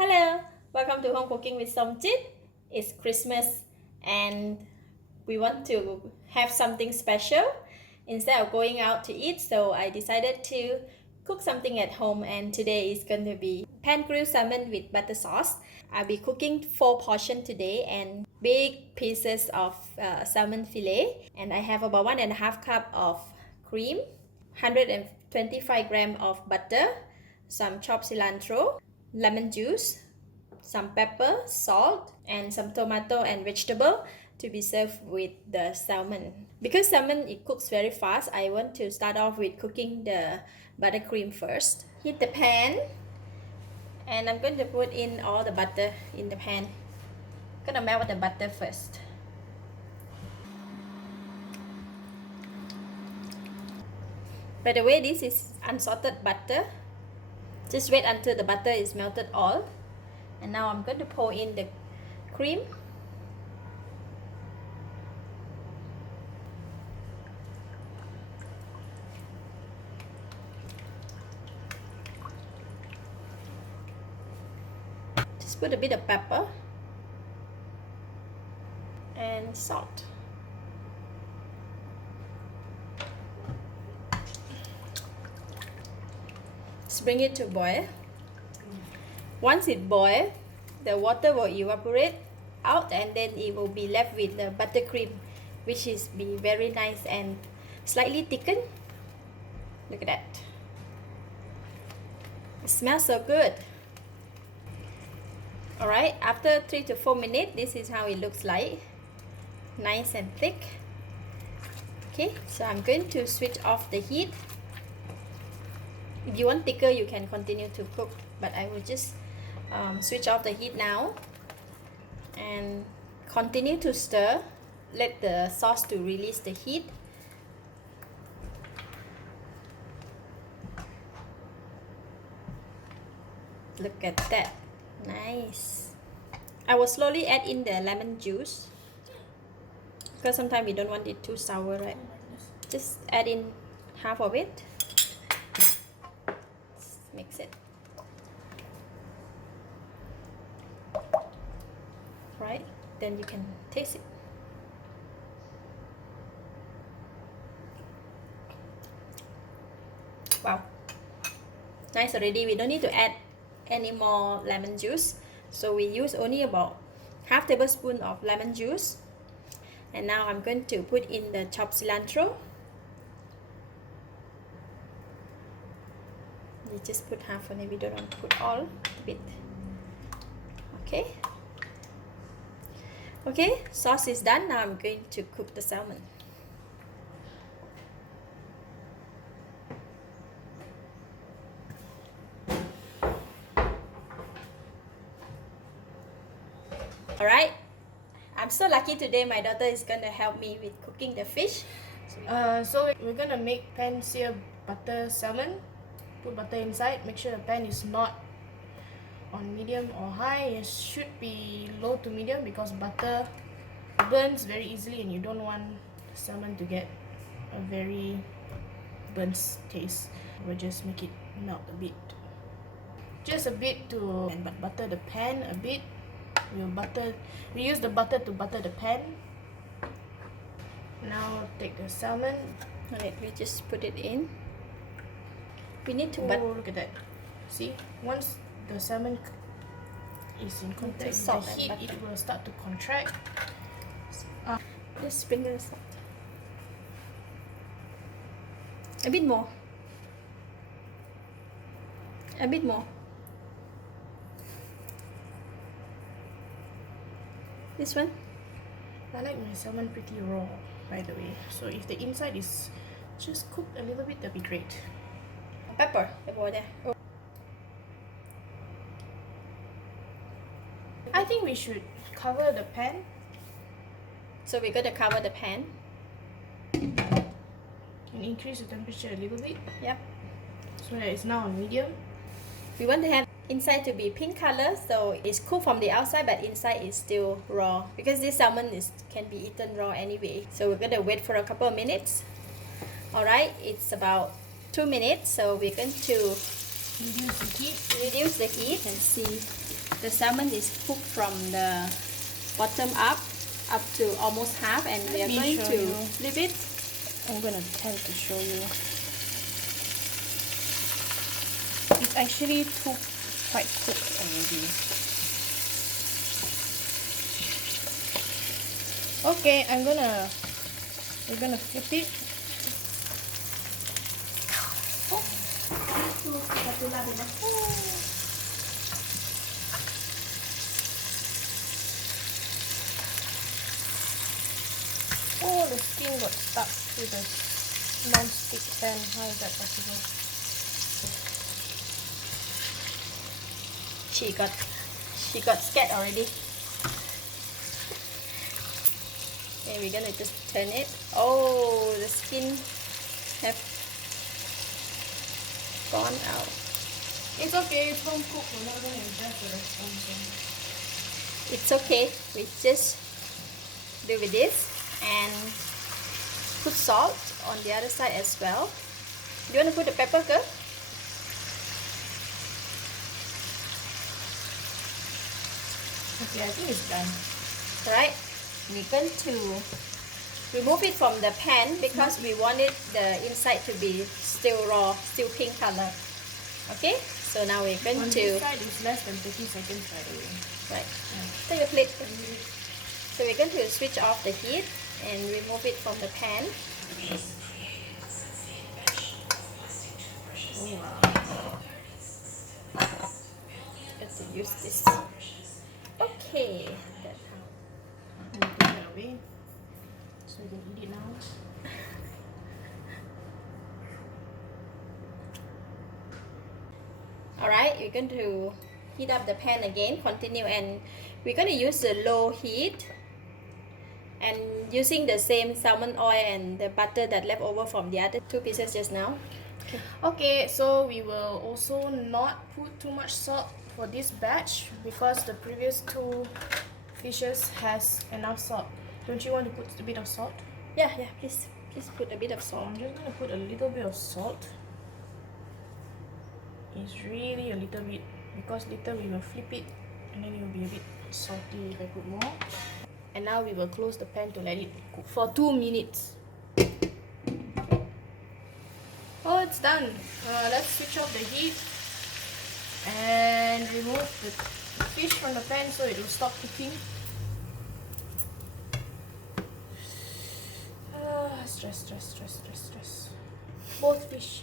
Hello, welcome to Home Cooking with Somjit. It's Christmas and we want to have something special instead of going out to eat, so I decided to cook something at home, and today is going to be pan-grilled salmon with butter sauce. I'll be cooking 4 portions today and big pieces of salmon fillet, and I have about 1.5 cup of cream, 125 gram of butter, some chopped cilantro, lemon juice, some pepper, salt, and some tomato and vegetable to be served with the salmon. Because salmon it cooks very fast, I want to start off with cooking the buttercream first. Heat the pan, and I'm going to put in all the butter in the pan. I'm gonna melt the butter first. By the way, this is unsalted butter. Just wait until the butter is melted all. And now I'm going to pour in the cream. Just put a bit of pepper and salt. Just bring it to boil. Once it boils, the water will evaporate out, and then it will be left with the buttercream, which is be very nice and slightly thickened. Look at that. It smells so good. Alright, after 3 to 4 minutes, this is how it looks like. Nice and thick. Okay, so I'm going to switch off the heat. If you want thicker, you can continue to cook, but I will just switch off the heat now and continue to stir. Let the sauce to release the heat. Look at that. Nice. I will slowly add in the lemon juice because sometimes we don't want it too sour, right? Just add in half of it. Mix it. Right, then you can taste it. Wow, nice already. We don't need to add any more lemon juice, so we use only about half tablespoon of lemon juice. And now I'm going to put in the chopped cilantro. You just put half on it, we don't want to put all, a bit. Okay. Okay, sauce is done. Now I'm going to cook the salmon. Alright, I'm so lucky today. My daughter is gonna help me with cooking the fish. So we're gonna make pan-seared butter salmon. Put butter inside. Make sure the pan is not on medium or high. It should be low to medium because butter burns very easily and you don't want salmon to get a very burnt taste. We'll just make it melt a bit, just a bit to butter the pan a bit. We use the butter to butter the pan. Now take the salmon. Alright, we just put it in. We need to look at that. See, once the salmon is in contact with the heat, it will start to contract. Just sprinkle salt. A bit more. A bit more. This one? I like my salmon pretty raw, by the way. So if the inside is just cooked a little bit, that'd be great. Pepper over there. Oh. I think we should cover the pan. So we're going to cover the pan and increase the temperature a little bit. Yep. So that it's now on medium. We want to have inside to be pink color, so it's cooked from the outside but inside is still raw, because this salmon can be eaten raw anyway. So we're going to wait for a couple of minutes. Alright, it's about 2 minutes, so we're going to reduce the heat and see The salmon is cooked from the bottom up to almost half, and we are going to flip it. I'm gonna tend to show you. It's actually quite cooked already. Okay, we're gonna flip it. Oh, the skin got stuck to the non-stick pan. How is that possible? She got scared already. Okay, we're gonna just turn it. Oh, the skin have gone out. It's okay, it's home cooked. We're not gonna adjust the response. It's okay. We just do with this and put salt on the other side as well. Do you want to put the pepper, girl? Okay, I think it's done. Alright, we're going to remove it from the pan because we wanted the inside to be still raw, still pink color. Okay, so now we're going On to... this side is less than 30 seconds, by the way. Right, take your plate. So we're going to switch off the heat and remove it from the pan. Oh, wow. Got to use this. Okay, that's how. I'm gonna take that away so you can eat it now. Alright, you're going to heat up the pan again, continue, and we're going to use the low heat and using the same salmon oil and the butter that left over from the other two pieces just now. Okay, so we will also not put too much salt for this batch because the previous two dishes has enough salt. Don't you want to put a bit of salt? Yeah, please put a bit of So salt. I'm just gonna put a little bit of salt. It's really a little bit because later we will flip it and then it will be a bit salty if I put more. And now we will close the pan to let it cook for 2 minutes. Oh, it's done. Let's switch off the heat and remove the fish from the pan so it will stop cooking. Stress. Both fish.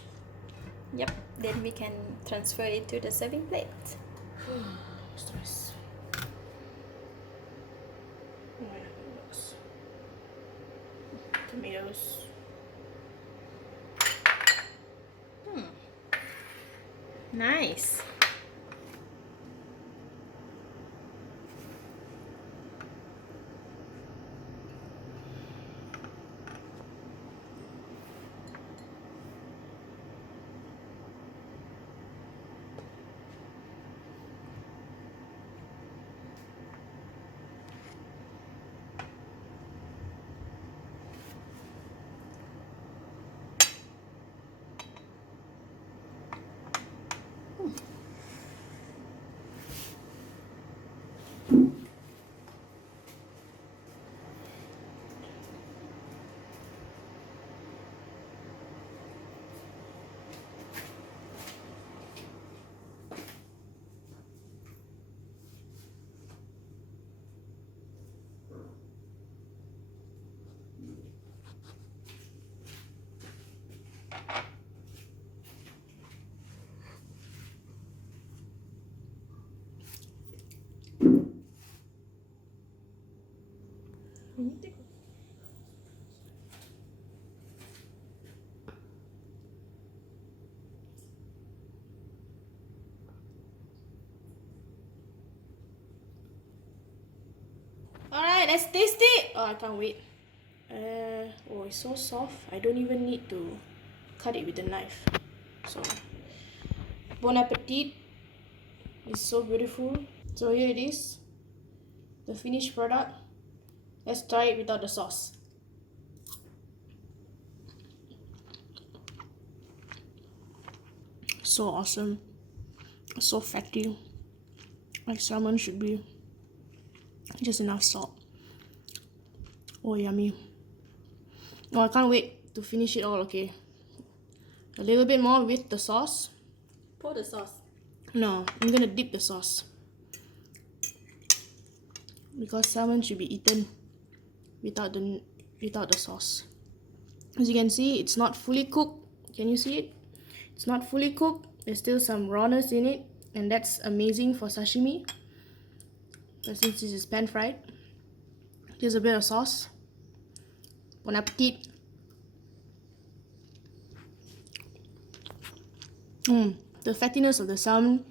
Yep, then we can transfer it to the serving plate. Stress. Tomatoes. Nice. Alright, let's taste it. Oh, I can't wait. Oh, it's so soft. I don't even need to cut it with a knife. So, bon appetit. It's so beautiful. So here it is, the finished product. Let's try it without the sauce. So awesome. So fatty. like salmon should be. Just enough salt. Oh, yummy. Oh, I can't wait to finish it all, okay. A little bit more with the sauce. Pour the sauce. No, I'm gonna dip the sauce. Because salmon should be eaten without the sauce. As you can see, it's not fully cooked. Can you see it? It's not fully cooked. There's still some rawness in it, and that's amazing for sashimi. But since this is pan fried, here's a bit of sauce. Bon appetit. The fattiness of the salmon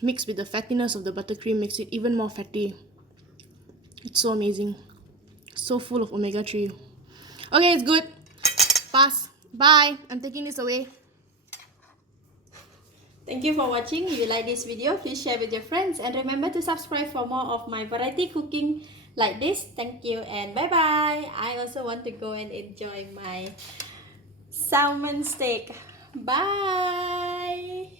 mixed with the fattiness of the buttercream makes it even more fatty. It's so amazing. So full of omega-3. Okay, it's good. Pass. Bye. I'm taking this away. Thank you for watching. If you like this video, please share with your friends and remember to subscribe for more of my variety cooking like this. Thank you and bye bye. I also want to go and enjoy my salmon steak. Bye.